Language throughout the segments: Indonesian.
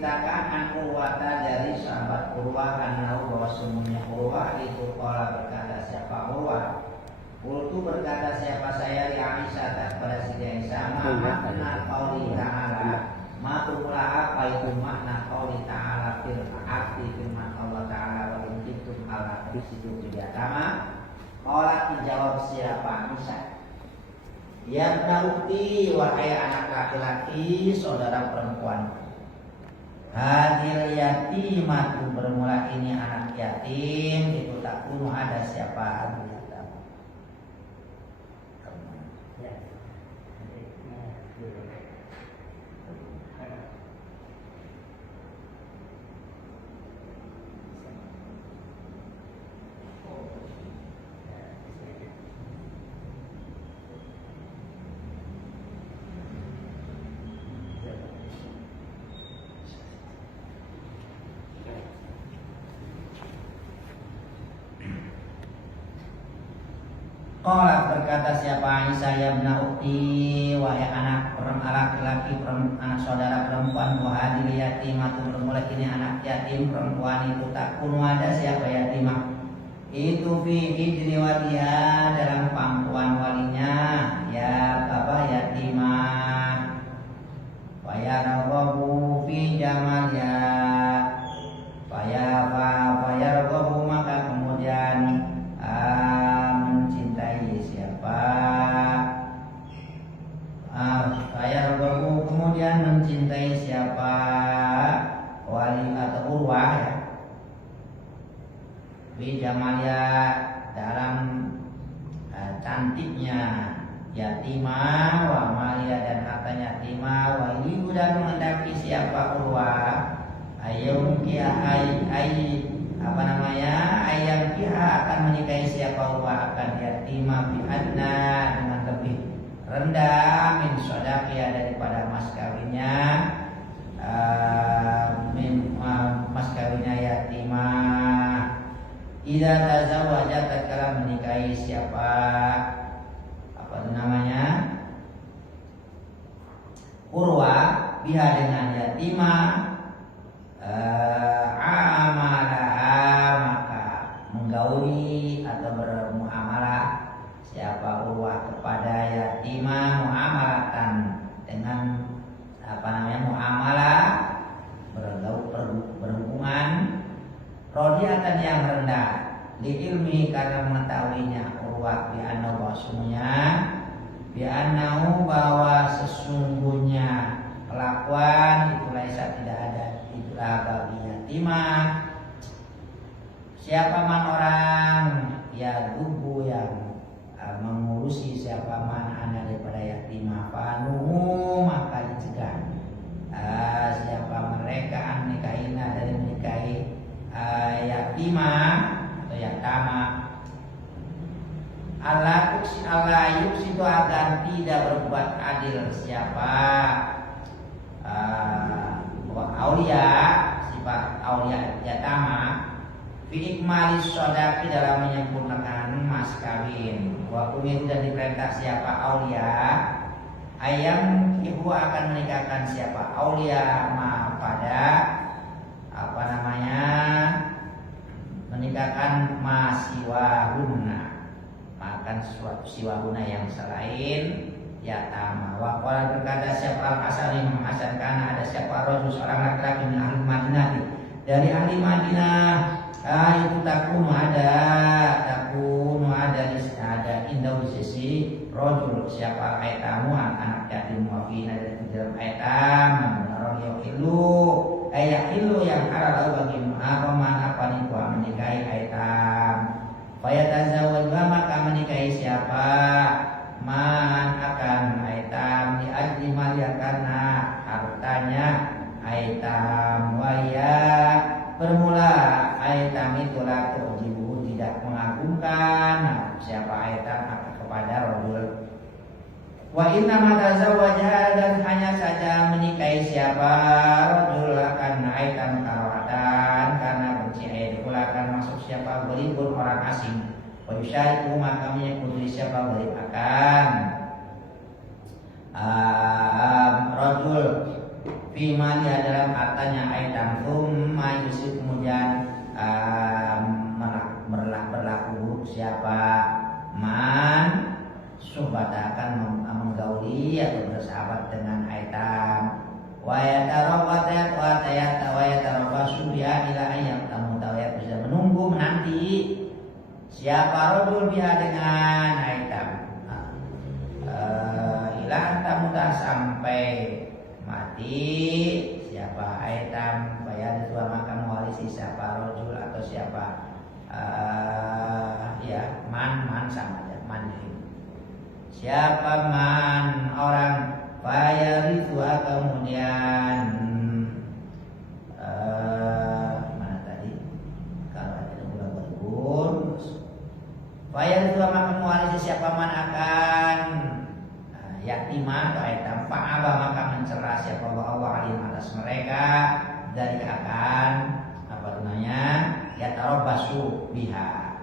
menceritakan an Urwata dari sahabat Urwah annahu bahwa sungguhnya Urwah itu qala berkata siapa Urwah. Qultu berkata siapa saya li Aisyah kepada Siti Aisyah makna qauli ta'ala ma bermula apa itu makna qauli ta'ala fil arti firman Allah ta'ala wa in kuntum ala tusidu biyatama. Qala menjawab siapa Aisyah, ya ukti wahai anak laki-laki saudara perempuan. Hadil yatimatu bermula ini anak yatim itu tak kuno ada siapa Qala berkata siapa Aisyah ya bna ukti wahai anak laki-laki anak saudara perempuan wa hadil yatimatu bermula ini anak yatim perempuan itu tak kuno ada siapa yatimah itu fi hijri waliha dalam pangkuan walinya ya bapak yatimah wa ya rawahu fi jamal ya fa ya rawahu maka kemudian saya baru kemudian mencintai siapa wali atau Urwah ya bijamalia dalam cantiknya yatimah wa malia dan harta yatimah wa ibu dan mendaki siapa Urwah ayam kia apa namanya ayam kia akan menikahi siapa Urwah akan yatimah biadna dengan lebih rendah min sodaqiyah daripada mas kawinnya mas kawinnya yatimah idza tazawwaja tatkala menikahi siapa apa itu namanya Urwah biha dengan yatimah amalaha maka menggauli atau bermuamalah siapa Urwah kepada yatimah muamalatan dengan apa namanya muamalah berhubungan rodiatan yang rendah li ilmi karena mengetahuinya Urwah bi annahu bahwa sesungguhnya kelakuan itu laisa tidak ada itulah bagi yatimah siapa man orang ya gubu yang mengurusi siapa mana daripada yatimah panuhu maka dicegah siapa mereka nikahina dari menikahi yatimah atau yatama Allah itu agar tidak berbuat adil siapa aulia sifat aulia yatama fi ikmali sodaqi dalam menyempurnakan mas kawin wa umir dan diperintah siapa aulia ayam ibu akan menikahkan siapa aulia ma pada apa namanya menikahkan masiwahuna makan suatu siwahuna yang selain yatama wa qala berkata siapa al-Hasan Imam Hasan karena ada siapa rajul seorang laki-laki min ahli Madinah dari ahli Madinah itu takunu ada indah sisi rojul siapa aitamu anak yatim muafina dari dalam aitam orang yang ilu yang halal bagi apa nih menikahi aitam fayatazawwaj maka menikahi siapa man akan aitam di ajli malia karena hartanya aitam waya bermula aitam itulah tujibu tidak mengagumkan siapa aitam kepada rajul wa inna ma tazawwaja dan hanya saja menikahi siapa rajul akan aitam karawatan karena benci aidul akan masuk siapa beribun orang asing wa yusyariku maka menyekutu siapa berib akan rajul fi Fima dia dalam hartanya aitam thumma yusri kemudian berlaku buruk siapa man suhbata akan menggauli atau bersahabat dengan aitam wa yatarabbasu biha ila ayyam tamu tawayat bisa menunggu menanti siapa rojul biha dengan aitam ila tamu sampai mati siapa aitam bayar itu maka mewarisi siapa rojul atau siapa ya man sama aja man siapa man orang bayar itu kemudian mana tadi kalau ada ulang berbun bayar itu maka mewarisi siapa man akan yatimah atau aitam fa'aba maka mencela siapa Allah alim atas mereka dari akan apa namanya ya tarabbasu biha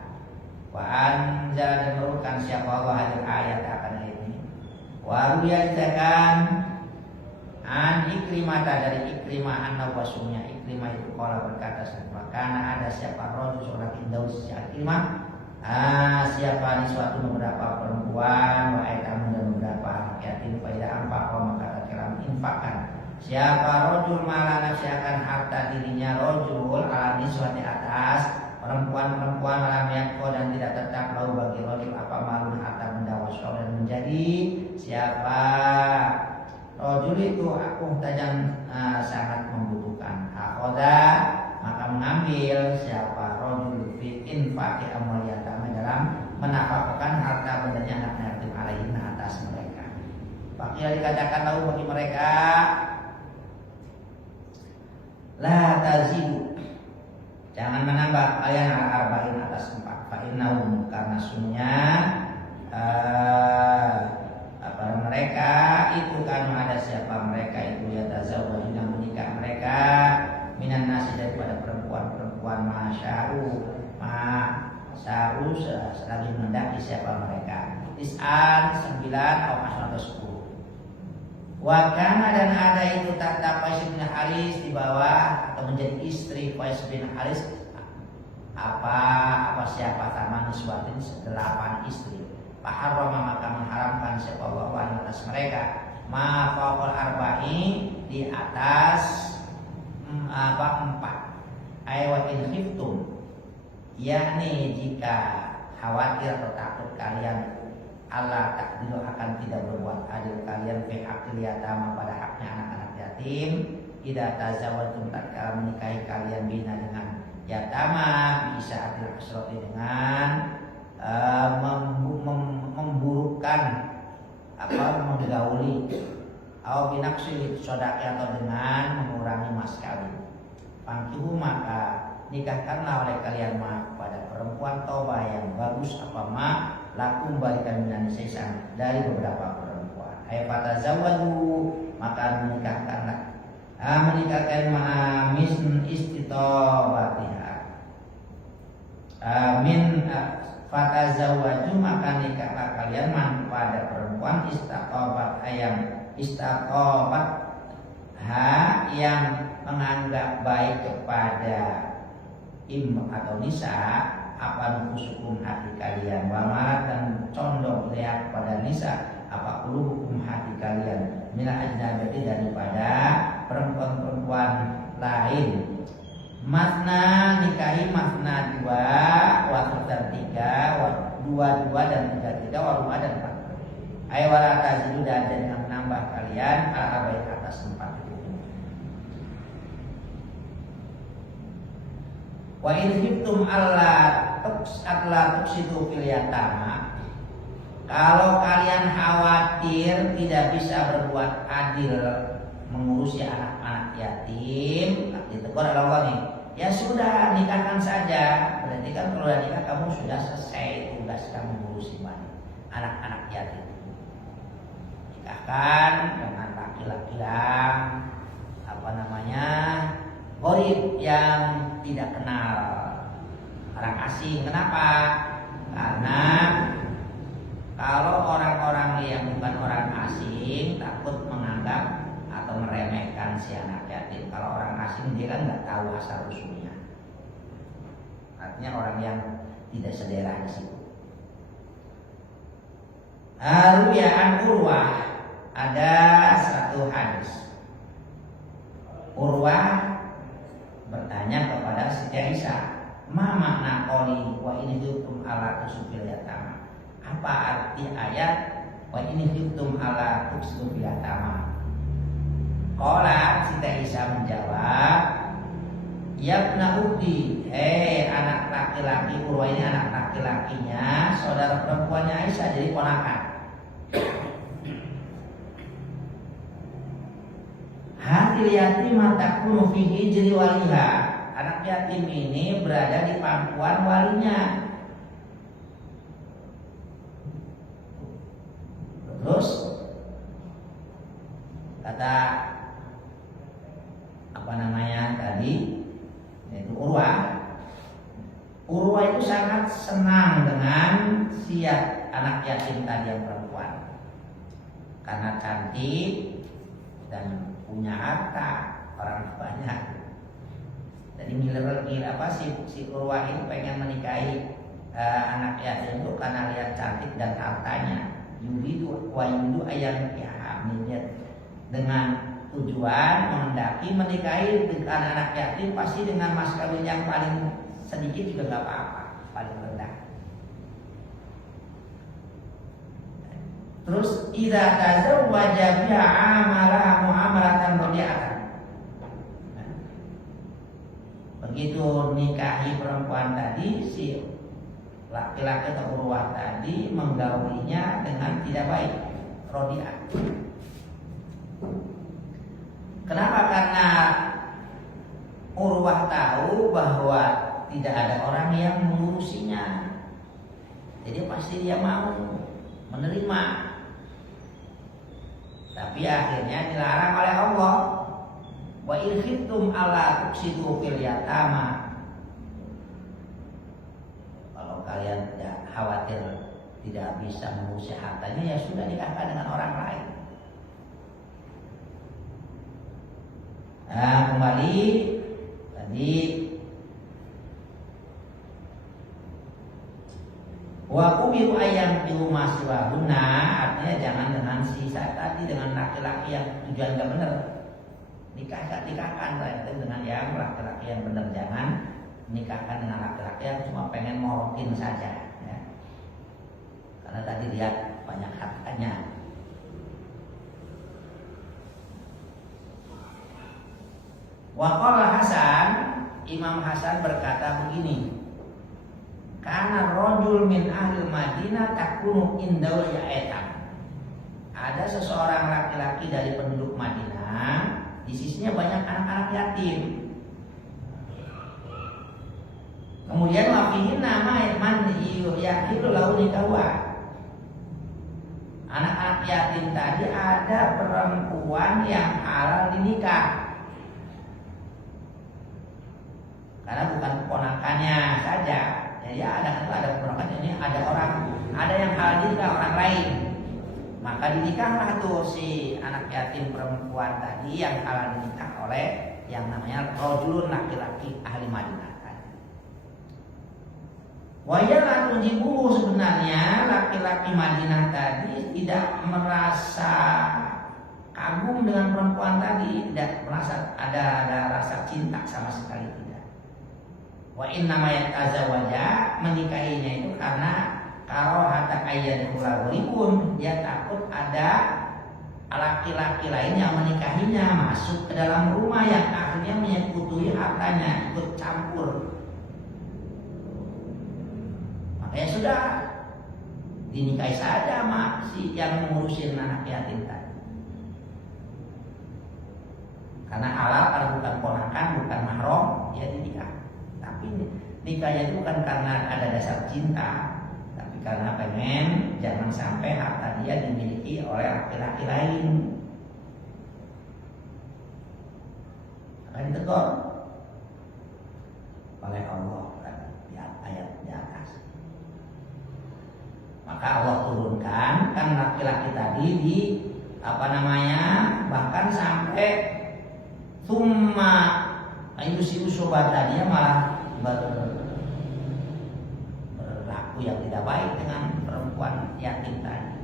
wa anzala dan menurunkan siapa Allah hadir ayat akan ini wa ruyajakan an Ikrimah dari Ikrimah an nawasunya Ikrimah itu qala berkata karena ada siapa rojul seorang indah si Ikrimah siapa di suatu beberapa perempuan wa aitam dan beberapa anak yatim pada ampak maka tatkala infakkan siapa rojul malah nafsiakan harta dirinya rojul ala niswati atas perempuan-perempuan alam yakko dan tidak tetap lalu bagi rojul apa malun harta benda wasol dan menjadi siapa rojul itu aku tajam sangat membutuhkan akhoda maka mengambil siapa rojul fi infaqi amwal yatama dalam menafkahkan harta bendanya anak yatim alaihin atas mereka. Fakir dikatakan lalu bagi mereka la tazidu jangan menambah kalian arba'in atas 4 fa innahum karena sunnya apa mereka itu kan ada siapa mereka itu ya tazawwajuna menikah mereka minan nasi daripada perempuan-perempuan masya'u selagi mendaki siapa mereka tis'an 9 atau 10 Wakana dan ada itu tahta Qais bin Haris di bawah atau menjadi istri Qais bin Haris apa siapa taman niswatin 8 istri. Pak Harrama maka mengharamkan siapa Allah atas mereka ma faqal arba'i di atas 4 ayat in khiftum yakni jika khawatir atau takut kalian Allah takdiru akan tidak berbuat adil kalian fi haqqil yatama pada haknya anak-anak yatim tidak tazawwajtum tatkala menikahi kalian bina dengan yatama bisa adil asroti dengan memburukkan menggauli atau binaqsil sodaki atau dengan mengurangi mas kawin fangkihu maka nikahkanlah oleh kalian pada perempuan tauba yang bagus lakum balikan minan nisaisan dari beberapa perempuan. Ay fatazawwaju maka menikahkanlah min istitobatiha min fatazawwaju maka nikahlah kalian pada perempuan istaqobat yang menganggap baik kepada atau nisa apa hukum hati kalian wamarat dan condong lihat pada nisa apa hukum hati kalian mina ajnabiyati daripada perempuan-perempuan lain masna nikahi masna 2 waktu dan 3 2 dan 3 waruma dan 4 aywala tazidu dan dengan menambah kalian al-abaid atas 4 wa in khiftum alla tuksitu fil yatama kalau kalian khawatir tidak bisa berbuat adil mengurusi anak-anak yatim ditegur oleh Allah nih ya sudah nikahkan saja berarti kan kalau udah nikah kamu sudah selesai tugas kamu mengurusi anak-anak yatim nikahkan dengan laki-laki yang gharib yang tidak kenal orang asing. Kenapa? Karena kalau orang-orang yang bukan orang asing takut menganggap atau meremehkan dengan si anak yatim. Kalau orang asing dia kan nggak tahu asal usulnya. Artinya orang yang tidak selera di situ. Ruwi'an Urwah, ada satu hadis. Urwah bertanya kepada Siti Aisyah, "Ma makna qouli wa in khiftum ala tusubil yatama?" Apa arti ayat wa in khiftum ala tusubil yatama? Qala Siti Aisyah menjawab, "Ya ukhti, anak laki-laki Urwah ini anak laki-lakinya saudara perempuannya Aisyah, jadi ponakan. Hadil yatim takunu fi hijri waliha." Anak yatim ini berada di pangkuan walinya. Terus kata apa namanya tadi, yaitu Urwah itu sangat senang dengan si anak yatim tadi yang perempuan karena cantik dan punya harta orang banyak. Jadi si Urwah itu pengen menikahi anak yatim itu karena lihat cantik dan hartanya. Yuridu wa yudu ayam niat dengan tujuan menghendaki menikahi dengan anak yatim pasti dengan mas kawin yang paling sedikit juga nggak apa-apa, paling rendah. Terus idza tazawwaja biha amala muamalatan rabi'atan. Begitu nikahi perempuan tadi, si laki-laki atau Urwah tadi menggaulinya dengan tidak baik, rodiah. Kenapa? Karena Urwah tahu bahwa tidak ada orang yang mengurusinya, jadi pasti dia mau menerima. Tapi akhirnya dilarang oleh Allah. Wa in khiftum alla tuksitu fil yatama. Kalau kalian tidak khawatir tidak bisa mengurusi hartanya, ya sudah nikahkan dengan orang lain. Nah, kembali tadi wa umiru ayam bil maswahuna, artinya jangan dengan sisa tadi, dengan laki-laki yang tujuan enggak benar. Nikahkan dengan yang laki-laki yang benar, jangan nikahkan dengan laki-laki yang cuma pengen morotin saja ya. Karena tadi lihat banyak hartanya. Wa qala Hasan, Imam Hasan berkata begini, karena rojul min ahli Madinah takunu indau ya'etam. Ada seseorang laki-laki dari penduduk Madinah, di sisinya banyak anak-anak yatim. Kemudian wafihin nama man yahilu lahu nikawa. Anak-anak yatim tadi ada perempuan yang halal dinikah. Karena bukan keponakannya saja. Jadi ada keponakan ini, ada yang halal dinikah orang lain. Maka dinikahlah tuh si anak yatim perempuan tadi yang halal dinikah oleh yang namanya rojulun, laki-laki ahli Madinah. Wayalah tujibuhu, sebenarnya laki-laki Madinah tadi tidak merasa kagum dengan perempuan tadi, tidak merasa ada rasa cinta sama sekali, tidak. Wa inna ma yatazawaja, menikahinya itu karena kalau hatta ayyadul gharibun, dia takut ada laki-laki lain yang menikahinya masuk ke dalam rumah yang akhirnya menyekutui hartanya, ikut campur. Makanya sudah dinikahi saja sama si yang mengurusin anak yatim tadi. Karena halal, kalau bukan ponakan, bukan mahram, ya dinikah. Tapi nikahnya itu bukan karena ada dasar cinta, tapi karena pengen jangan sampai harta dia dimiliki oleh laki-laki lain. Akan ditegur oleh Allah di ayat di atas. Maka Allah turunkan kan laki-laki tadi bahkan sampai Thumma ayu si usobata, dia malah berlaku yang tidak baik dengan perempuan yatim tadi.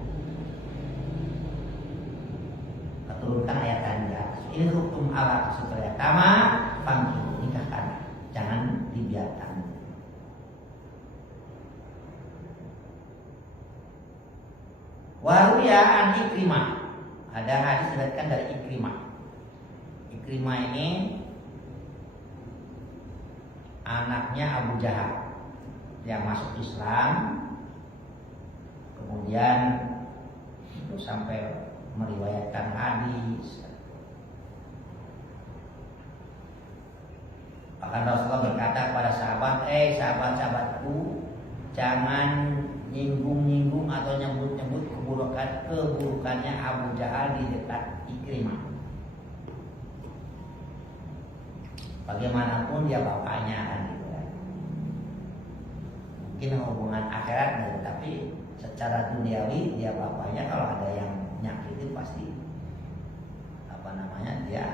Keturunkan ayat tadi ya. Ini hukum ala supaya tama pangki nikahkan, jangan dibiarkan. Waruya an Ikrimah, ada hadis diriwayatkan dari Ikrimah. Ikrimah ini anaknya Abu Jahal yang masuk Islam, kemudian itu sampai meriwayatkan hadis. Bahkan Rasulullah berkata kepada sahabat, sahabat-sahabatku, jangan nyinggung-nyinggung atau nyebut-nyebut keburukannya Abu Jahal di dekat Ikrimah. Bagaimanapun dia bapaknya kan gitu kan. Mungkin hubungan akhirat, tapi secara duniawi dia bapaknya. Kalau ada yang nyakitin pasti dia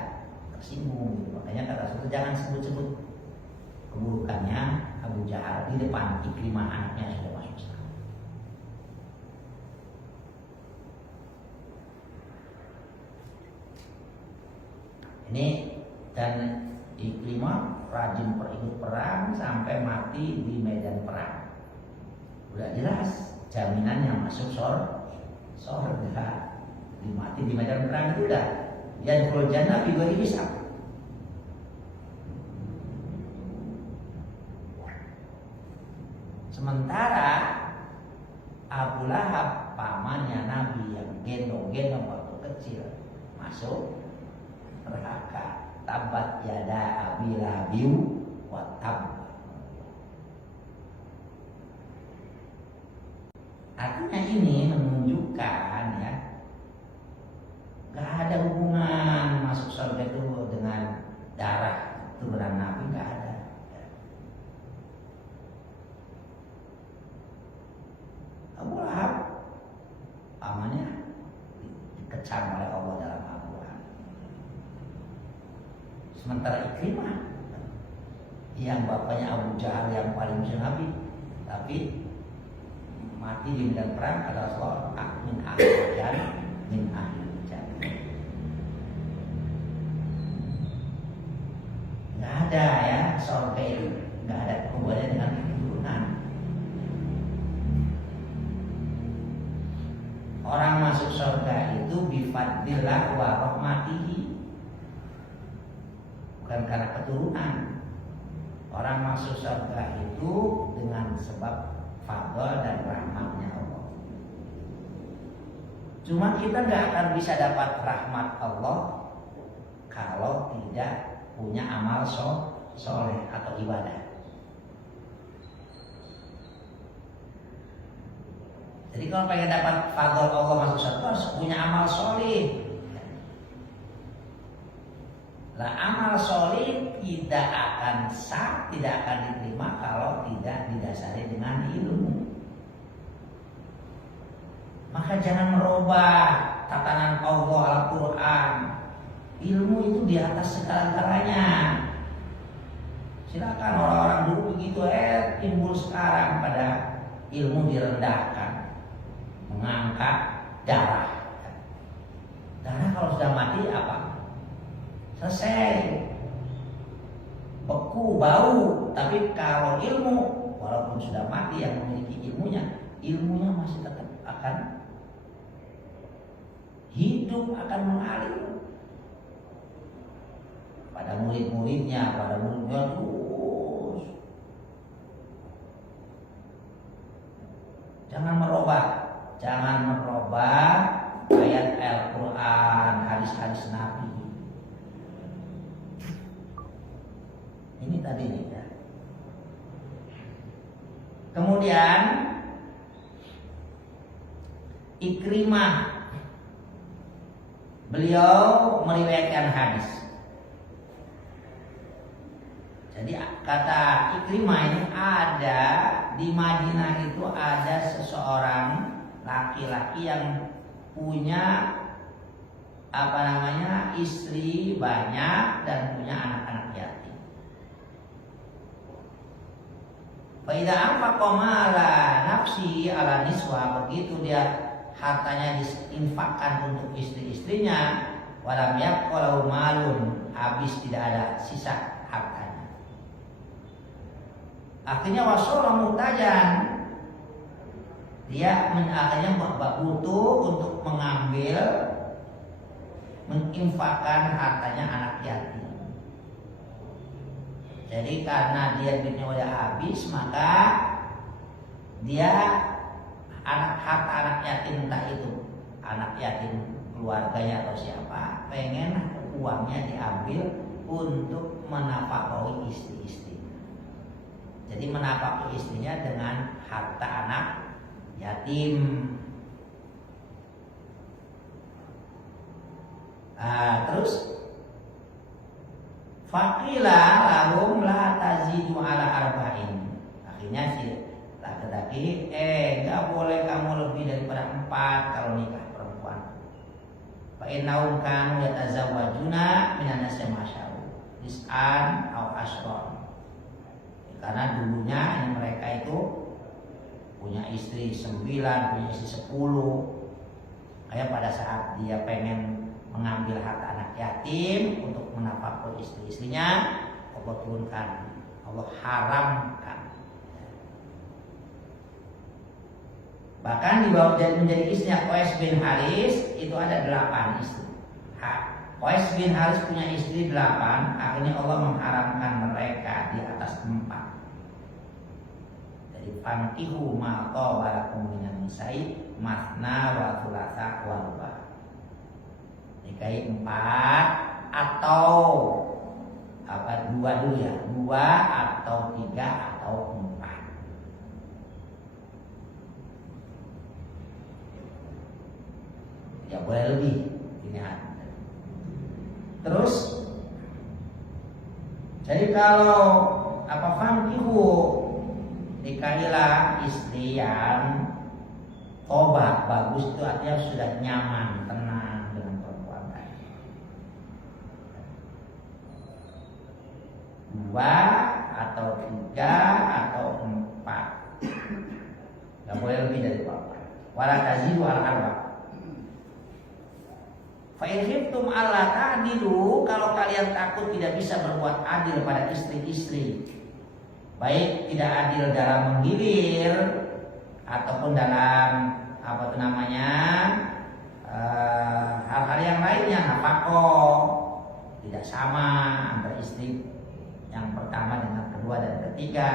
tersinggung gitu. Makanya kata Rasul jangan sebut-sebut keburukannya Abu Jahal di depan Ikrimah, anaknya sudah masuk Islam. Ini dan Ikrimah rajin ikut perang sampai mati di medan perang. Udah jelas jaminan yang masuk surga. Mati di medan perang itu udah yadkhulul jannah bi ghairi hisab. Sementara Abu Lahab pamannya Nabi yang gendong-gendong waktu kecil masuk neraka. Tabat yada Abi Lahabiu wa tab. Artinya ini menunjukkan ya, gak ada hubungan masuk surga itu dengan darah turunan Nabi, gak ada. Abu Lahab pamannya dikecam oleh Allah dalam Al-Quran. Sementara Ikrimah yang bapaknya Abu Jahal yang paling musuh Nabi, tapi mati di medan perang kata Rasulullah min ahli jannah, min ahli jannah. Nggak ada ya surga itu, nggak ada hubungannya dengan keturunan. Orang masuk surga itu bifadlillah wa rahmatihi, bukan karena keturunan. Orang masuk surga itu dengan sebab fadl dan rahmatnya Allah. Cuma kita nggak akan bisa dapat rahmat Allah kalau tidak punya amal soleh atau ibadah. Jadi kalau pengen dapat fadl Allah masuk surga harus punya amal soleh. Nah, amal soleh tidak akan sah, tidak akan diterima kalau tidak didasari dengan ilmu. Maka jangan merubah tatanan Allah Al-Quran. Ilmu itu di atas segala-galanya. Silakan orang-orang dulu begitu, timbul sekarang pada ilmu direndahkan, mengangkat darah. Darah kalau sudah mati apa? Selesai, beku, bau. Tapi kalau ilmu, walaupun sudah mati yang memiliki ilmunya masih tetap akan hidup, akan mengalir pada murid-muridnya terus. Jangan merubah ayat Al-Quran, hadis-hadis Nabi. Ini tadi nih ya. Kemudian Ikrimah, beliau meriwayatkan hadis. Jadi kata Ikrimah ini ada di Madinah itu ada seseorang laki-laki yang punya istri banyak dan punya anak-anak yatim. Fa idza anfaqa mala nafsi ala niswa, begitu dia hartanya diinfakkan untuk istri-istrinya, walam yaqalu malun, habis tidak ada sisa hartanya. Akhirnya wasora mutajan, dia akhirnya butuh untuk menginfakkan hartanya anak yatim. Jadi karena dia duitnya udah habis, maka dia harta anak yatim, entah itu anak yatim keluarganya atau siapa, pengen uangnya diambil untuk menafkahi istri-istrinya. Jadi menafkahi istrinya dengan harta anak yatim. Terus faqila lahum la tazidu ala arba'in. Akhirnya si laki-laki, enggak boleh kamu lebih daripada 4 kalau nikah perempuan. Fa innahum kanu yatazawwajuna minan nasi masya'u is'an aw asron. Karena dulunya ini mereka itu punya istri 9, punya istri 10. Kayak pada saat dia pengen mengambil harta anak yatim untuk menafkahi istri-istrinya, Allah turunkan, Allah haramkan. Bahkan di bawah menjadi istrinya Qais bin Haris itu ada 8 istri. Qais bin Haris punya istri 8, akhirnya Allah mengharamkan mereka di atas 4. Jadi fankihu ma qabalakum minan nisa'i mathna wa thulatha wa ruba'. Nikahi 4 atau 2 dulu ya, 2 atau 3 atau 4. Ya boleh lebih. Terus jadi kalau fankihu, nikahilah istri yang tobat, bagus, itu artinya sudah nyaman, tenang dengan perempuan tadi. 2 atau 3 atau 4. Gak boleh lebih dari 4. Wala tazidu ala arba'. Fa in khiftum alla ta'dilu, kalau kalian takut tidak bisa berbuat adil pada istri-istri, baik tidak adil dalam menggilir ataupun dalam hal-hal yang lainnya, nafkah tidak sama antara istri yang pertama dengan kedua dan ketiga,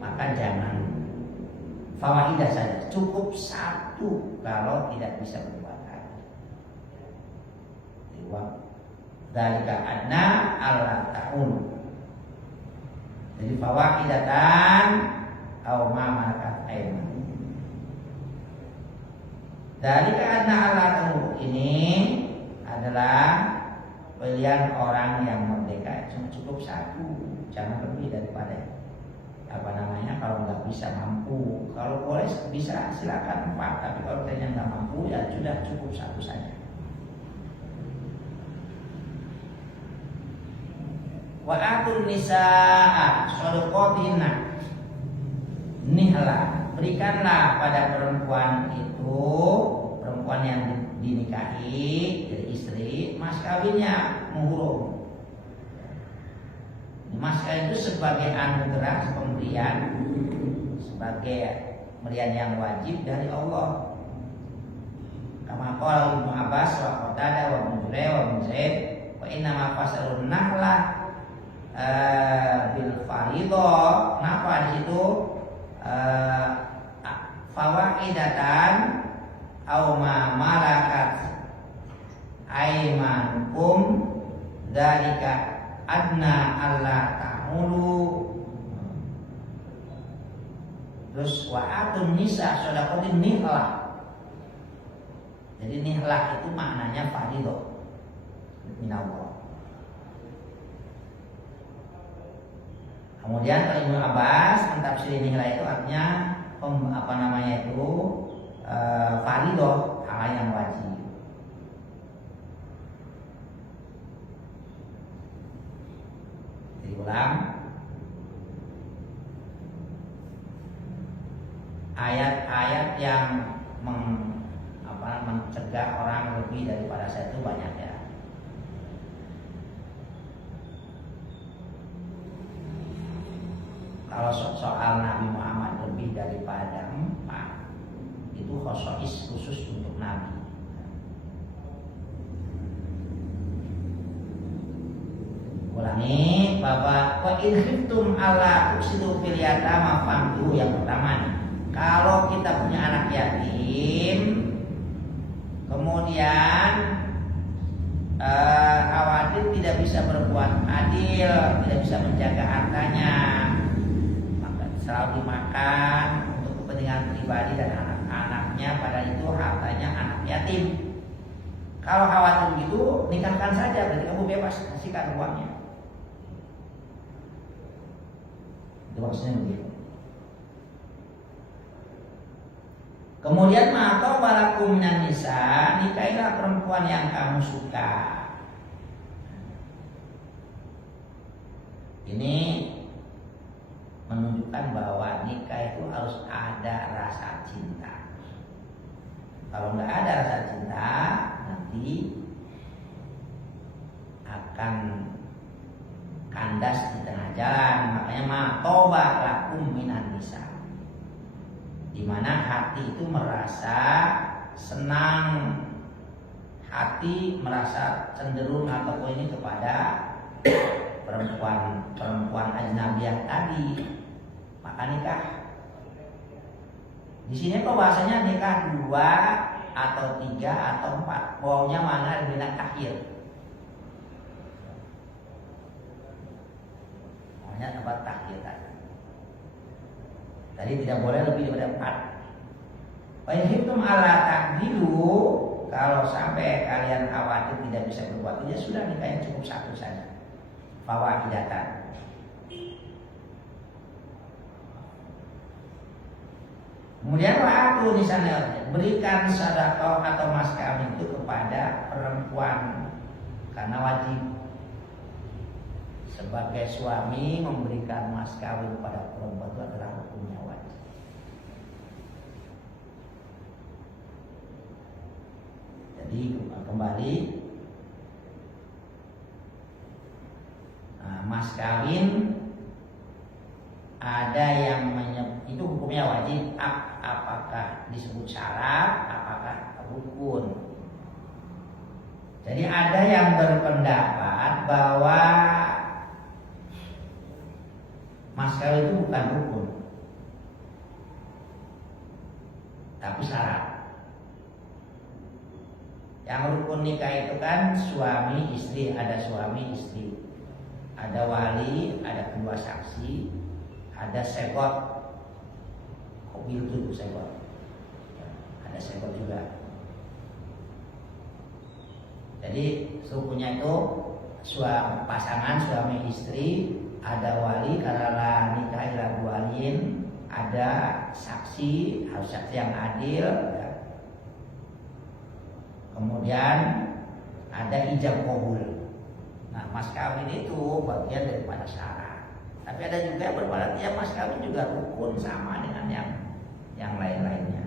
maka jangan fawaidah saja, cukup 1 kalau tidak bisa berbuat dalika adna alla ta'un. Jadi fawahidatan aw ma malakat aymanukum. Dalika adna alla ta'un ini adalah pilihan orang yang merdeka, cuma cukup 1, jangan lebih daripada kalau nggak bisa mampu. Kalau boleh bisa silakan 4, tapi kalau ternyata nggak mampu ya sudah cukup 1 saja. Wa atun nisaa shadaqatinna, nihlah, berikanlah pada perempuan itu, perempuan yang dinikahi dari istri, mas kawinnya muhrum. Mas kawin itu sebagai anugerah, pemberian, sebagai pemberian yang wajib dari Allah. Kama qala Ibnu Abbas wa Qatadah wa Ibnu Jurayj wa Ibnu Zaid, wa inna ma fasalun nahlah bil faridah. Kenapa di situ fawaidatan aw ma malakat aymanukum dzalika adna alla ta'ulu. Terus wa atun nisa shadaqatin nihlah. Jadi nihlah itu maknanya faridah minallah. Kemudian kalau Ibnu Abbas mentafsir nihlah itu artinya faridah, hal yang wajib. yang mencegah orang lebih daripada saya itu banyak ya. Kalau soal Nabi Muhammad lebih daripada 4, itu khosois khusus untuk Nabi. Ulangi, Bapak, wa in khiftum alla tuksidu fil yatama famdu. Yang pertama nih, kalau kita punya anak yatim, kemudian khawatir tidak bisa berbuat adil, tidak bisa menjaga hartanya, maka selalu dimakan untuk kepentingan pribadi dan anak-anaknya, padahal itu hartanya anak yatim. Kalau khawatir begitu, nikahkan saja, berarti kamu bebas, kasihkan uangnya. Itu maksudnya begitu. Kemudian maka balakum minan nisa, nikahilah perempuan yang kamu suka. Ini menunjukkan bahwa nikah itu harus ada rasa cinta. Kalau nggak ada rasa cinta, nanti akan kandas di tengah jalan. Makanya toba lakum minan nisa, di mana hati itu merasa senang, hati merasa cenderung atau ini kepada perempuan ajnabiyah tadi, maka nikah. Di sini kok bahasanya nikah 2 atau 3 atau 4, pokoknya mana di akhir. Pokoknya tempat takhir tadi. Tadi tidak boleh lebih daripada 4. Wa in khiftum alla ta'dilu, kalau sampai kalian khawatir tidak bisa berbuat, ya sudah, nikahnya cukup 1 saja. Fawahidatan. Kemudian waktu di sana berikan sedekah atau mas kawin itu kepada perempuan karena wajib. Sebagai suami memberikan mas kawin kepada perempuan itu adalah hukumnya wajib. Jadi kembali, mas kawin ada yang itu hukumnya wajib. Apakah disebut syarat, apakah rukun? Jadi ada yang berpendapat bahwa mas kawin itu bukan rukun, tapi syarat. Yang rukun nikah itu kan suami istri, ada suami istri, ada wali, ada 2 saksi, ada sekot. Mobil itu sekot, ada sekot juga. Jadi sukunya itu pasangan suami istri, ada wali karena nikah ila waliin, ada saksi, harus saksi yang adil ya. Kemudian ada ijab kabul. Nah, mas kawin itu bagian daripada syarat. Tapi ada juga yang berpendapat ya mas kawin juga rukun sama dengan yang lain-lainnya.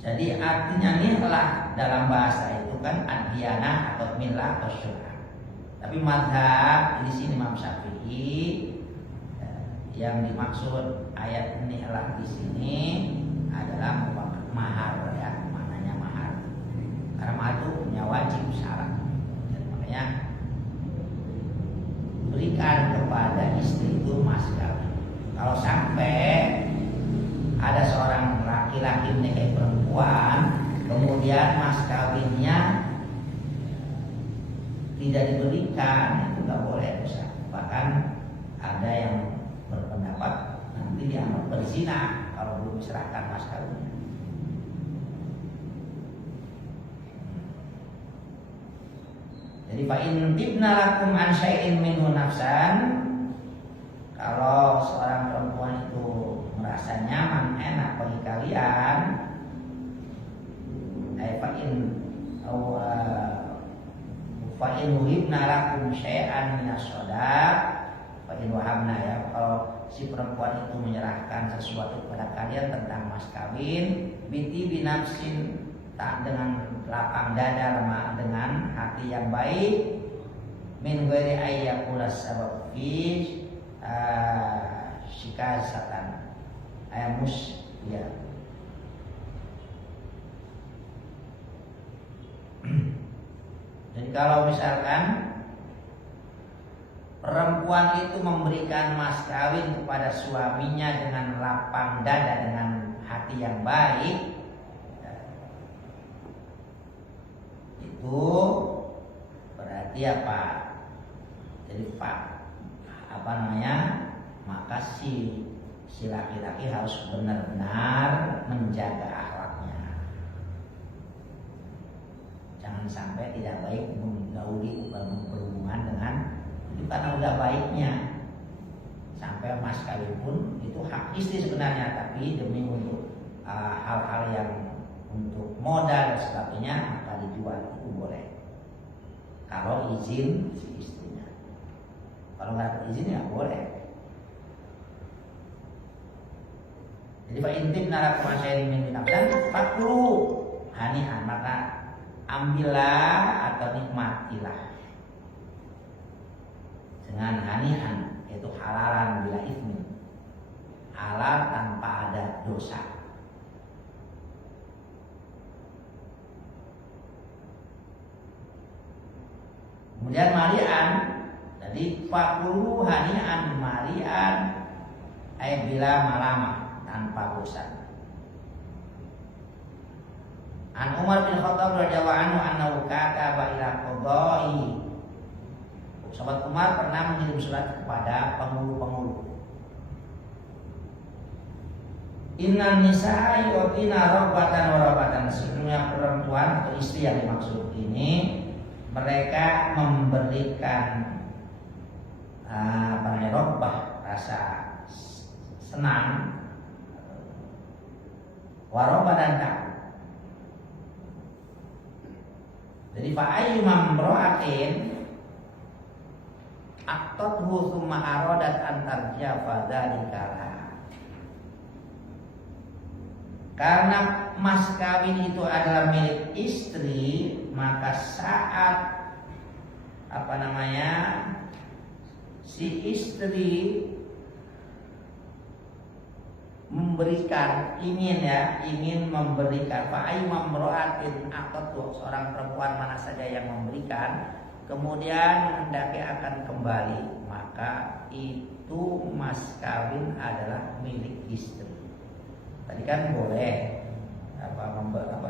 Jadi artinya nihlah dalam bahasa itu kan adiyana atau milah atau syurah. Tapi madhab di sini Imam Syafi'i yang dimaksud ayat nihlah di sini adalah mahar ya, maknanya mahar. Karena mahar itu punya wajib syarat. Jadi makanya berikan kepada istri itu mas kawin. Kalau sampai ada seorang laki-laki menikahi perempuan, kemudian mas kawinnya tidak diberikan, itu nggak boleh dosa. Bahkan ada yang berpendapat nanti dianggap berzina kalau belum diserahkan mas kawinnya. Jadi fa in tibna lakum an syai'in minhu nafsan, kalau seorang perempuan itu merasa nyaman, enak bagi kalian, fa in uhibna lakum syai'an minas shadaq, perempuan itu menyerahkan sesuatu kepada kalian tentang mas kawin, biti binafsin, tak dengan lapang dada, dengan hati yang baik, min ghairi ayyakula sabab fi sikasatan ayamus ya. Jadi kalau misalkan perempuan itu memberikan mas kawin kepada suaminya dengan lapang dada, dengan hati yang baik, itu berarti apa? Jadi maka si laki-laki harus benar-benar menjaga akhlaknya. Jangan sampai tidak baik menggauli berhubungan dengan itu, karena udah baiknya sampai mas kawin pun itu hak istri sebenarnya, tapi demi untuk hal-hal yang untuk modal dan sebagainya maka dijual, itu boleh kalau izin si istrinya. Kalau nggak ada izin ya boleh. Jadi pak intip narak masyarakat minum dan fakru hanian, maka ambillah atau nikmatilah dengan hanian, yaitu halalan bila ismi, halal tanpa ada dosa. Kemudian marian, jadi fakru hanian marian, bila malama, tanpa bosan. An Umar bin Khattab radhiyallahu anhu annahu kataba ila qadai. Sahabat Umar pernah mengirim surat kepada penghulu-penghulu. Innan nisa'a yu'tina rabbatan wa rabbatan. Sesungguhnya perempuan atau istri yang dimaksud ini, mereka memberikan rabbah, rasa senang, warobah dan takut. Jadi fa'ayyu mamro'atin aqtathu thumma aradat an tarji'a fadzalika. Karena mas kawin itu adalah milik istri, maka saat si istri memberikan, ingin memberikan, fa'ayyu mamro'atin aqtathu, seorang perempuan mana saja yang memberikan kemudian hendaknya akan kembali, maka itu mas kawin adalah milik istri. Tadi kan boleh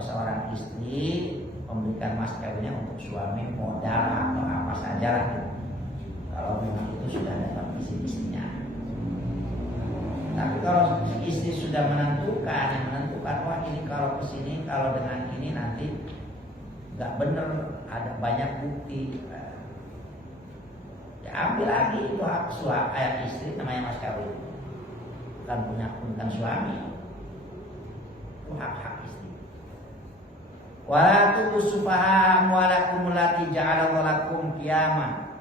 seorang istri memberikan mas kawinnya untuk suami modal atau apa saja lah, kalau memang itu sudah dalam isi istrinya. Tapi kalau istri sudah menentukan, wah ini kalau kesini, kalau dengan ini nanti nggak bener, ada banyak bukti, ya ambil lagi itu hak ayat istri, namanya mas kawin, bukan suami, itu hak istri. Wala tusufaha amwalakum allati ja'alallahu lakum qiyaman.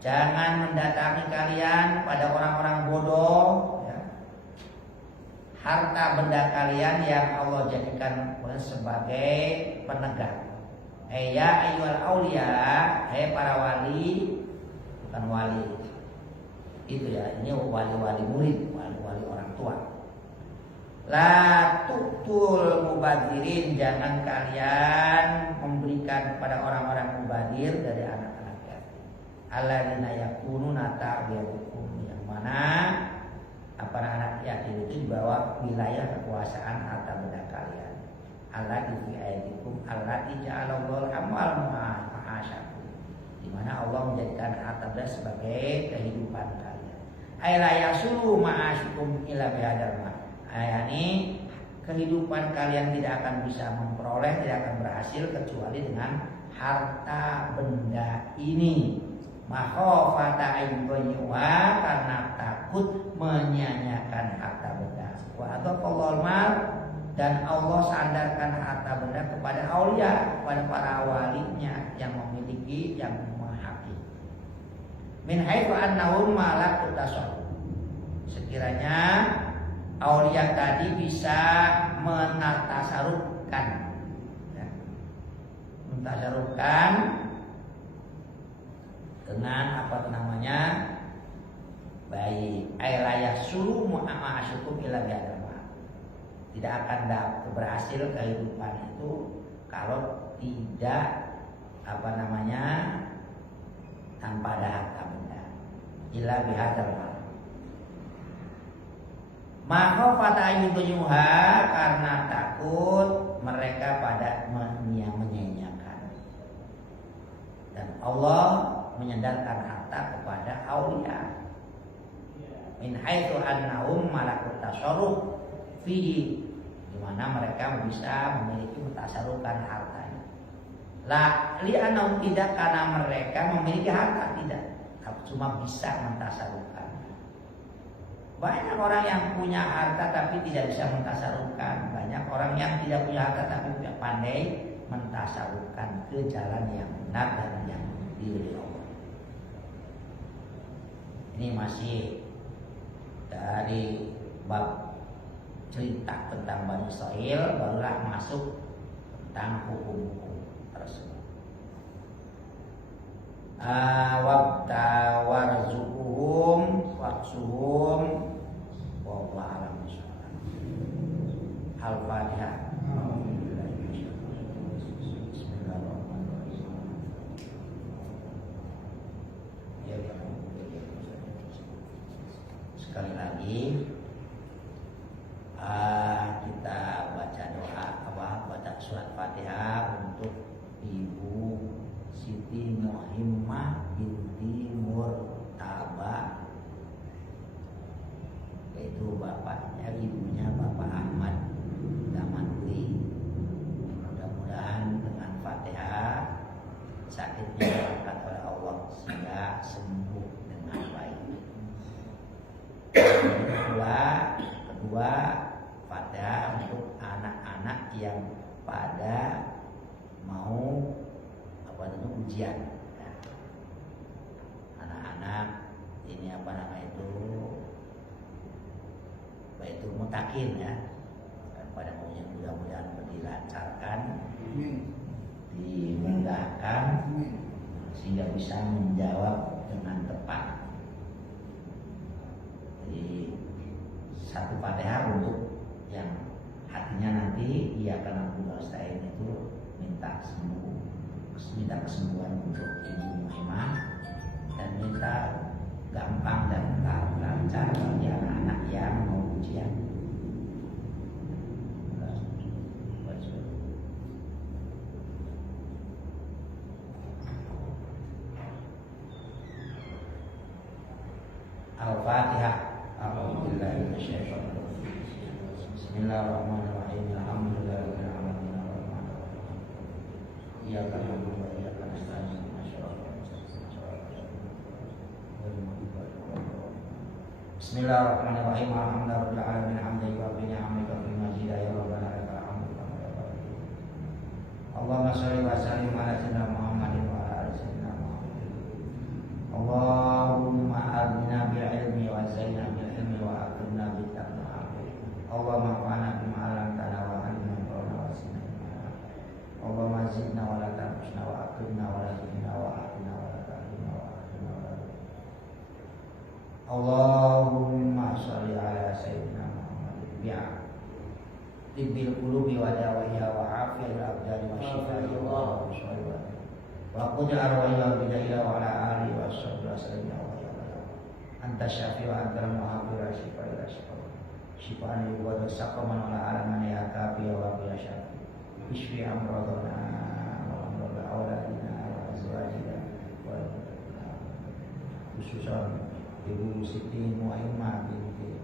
Jangan mendatangi kalian pada orang-orang bodoh harta benda kalian yang Allah jadikan sebagai penegak. Ya ayyuhal auliya, para wali, bukan wali itu ya, ini wali-wali murid, wali-wali orang tua. La tuqtul mubadzirin, jangan kalian memberikan kepada orang-orang mubadir dari anak-anak yatim. Alladzina yakununa ta'biyakum, yang mana anak yatim itu di bawah wilayah kekuasaan harta benda kalian. Allati fi aydikum allati ja'alallahu amwal ma'asyakum, di mana Allah menjadikan harta benda sebagai kehidupan kalian. Ay la yasulu ma'asyukum illa bihadzal ma. Yani kehidupan kalian tidak akan bisa memperoleh, tidak akan berhasil kecuali dengan harta benda ini. Makhofata ayyuwa, karena takut menyanyiakan harta benda. Wa ataqallal mal, dan Allah sandarkan harta benda kepada aulia, kepada para walinya yang memiliki, yang memahami. Min haitsu annahum malak tasawuf, sekiranya aulia tadi bisa mentasarufkan, ya, mentasarufkan dengan apa namanya, baik aylayah sulu mu'amasyukum ila biadama, tidak akan berhasil kehidupan itu kalau tidak apa namanya tanpa ada harta benda, ila bihadzal mal. Makhafata ayyuha, karena takut mereka pada menyanyiakan. Dan Allah menyandarkan harta kepada aulia. Min haitsu annahum malakut tasarruf fihi, di mana mereka bisa memiliki mentasarufkan hartanya. La li'annahum, tidak karena mereka memiliki harta, tidak, cuma bisa mentasarufkan. Banyak orang yang punya harta tapi tidak bisa mentasarufkan. Banyak orang yang tidak punya harta tapi tidak pandai mentasarufkan ke jalan yang benar dan yang diridhoi Allah. Ini masih dari bab cerita tentang Bani Israil, barulah masuk tentang hukum-hukum tersebut. Warzuquhum waqsuhum wallahu a'lam bishawab. Al-Fatihah. Bismillahirrahmanirrahim. Sekali lagi kita baca doa, baca surat Fatihah untuk Ibu Siti Muhimmah binti Murtaba, yaitu bapaknya, ibunya Bapak Ahmad Damanti. Mudah-mudahan dengan Fatihah sakitnya diangkat oleh Allah sehingga sembuh dengan baik. Kedua, Fatihah untuk anak-anak yang pada mau ujian, ya. Anak-anak ini apa nama itu, baik itu mutakin, ya, pada maunya mudah-mudahan dilancarkan, dimudahkan sehingga bisa menjawab dengan tepat. Jadi satu Fatihah untuk yang hatinya nanti ia akan nasta'in itu minta kesembuhan untuk Ibu Muhimmah, dan minta gampang dan lancar bagi anak-anak yang mau ujian. Al-Fatihah. A'udzubillahi minasyaitonir rajim. Bismillahirrahmanirrahim. Alhamdulillahirabbil alamin. Iyyaka na'budu wa iyyaka nasta'in. Bismillahirrahmanirrahim. Alhamdulillahirabbil alamin. Hamdan wa ni'amika fil majid ya rabbana lakal hamdu. Allahumma shalli wa sallim ala sayyidina Muhammadin wa ala ali sayyidina Muhammad. Allahumma a'inna bil ilmi wa zayyinna bil ilmi wa akrimna bit taqwa. Allahumma fa'alna bima 'allamtana wa 'allimna wa zidna. Allahumma zidna wa la tanqusna wa akrimna wa la tuhinna wa a'tina wa la tahrimna wa akrimna wa la. Allahumma shalli ala sayyidina Muhammadin bi'a tibbil qulubi wa dawa'iha wa 'afiyil abdani wa shifaa'i wa shifaa'i wa qul arwaya bidaila wa ala alihi wa sahbihi wa anta syafi wa anta muhabbir shifaa'i wa shifaa'i wa saqaman ala alaman ya kafi wa ya syafi isfi amradana wa amrad auladina wa azwajina wa khususan Ibu Siti Muhimmah binti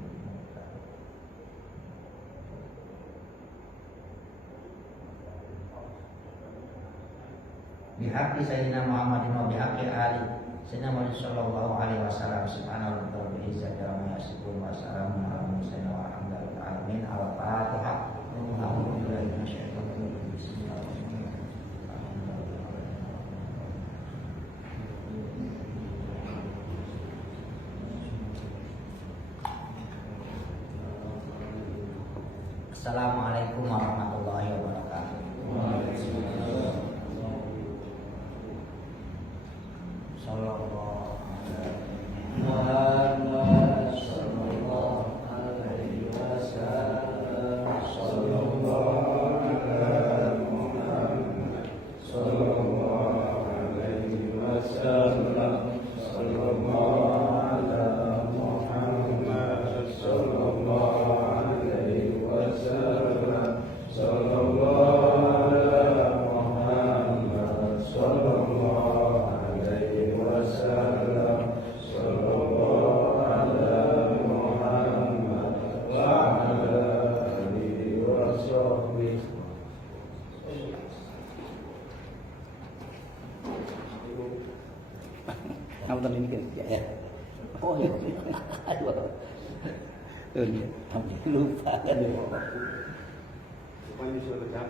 bihaqqi sayyidina Muhammadin wa bihaqqi ali sayyidina Muhammad sallallahu alaihi wasallam. Subhanallahi wa bihamdihi wa yasifun wa salamun ala mursalin walhamdulillahi alamin. Al-Fatihah. Alhamdulillahi minasyaitonir rajim. Bismillahirrahmanirrahim. Assalamualaikum warahmatullahi wabarakatuh. Sallallahu Muhammad sallallahu alaihi wasallam. Sallallahu ala Muhammad sallallahu alaihi wasallam. Sallallahu ala Muhammad sallallahu alaihi wasallam. Sallallahu ala Muhammad sallallahu alaihi wasallam. Sallallahu ala Muhammad wa ala alihi wa sahbihi. Apa tadi ini ya? Oh iya. Aduh. Lupa kan. Pokoknya sudah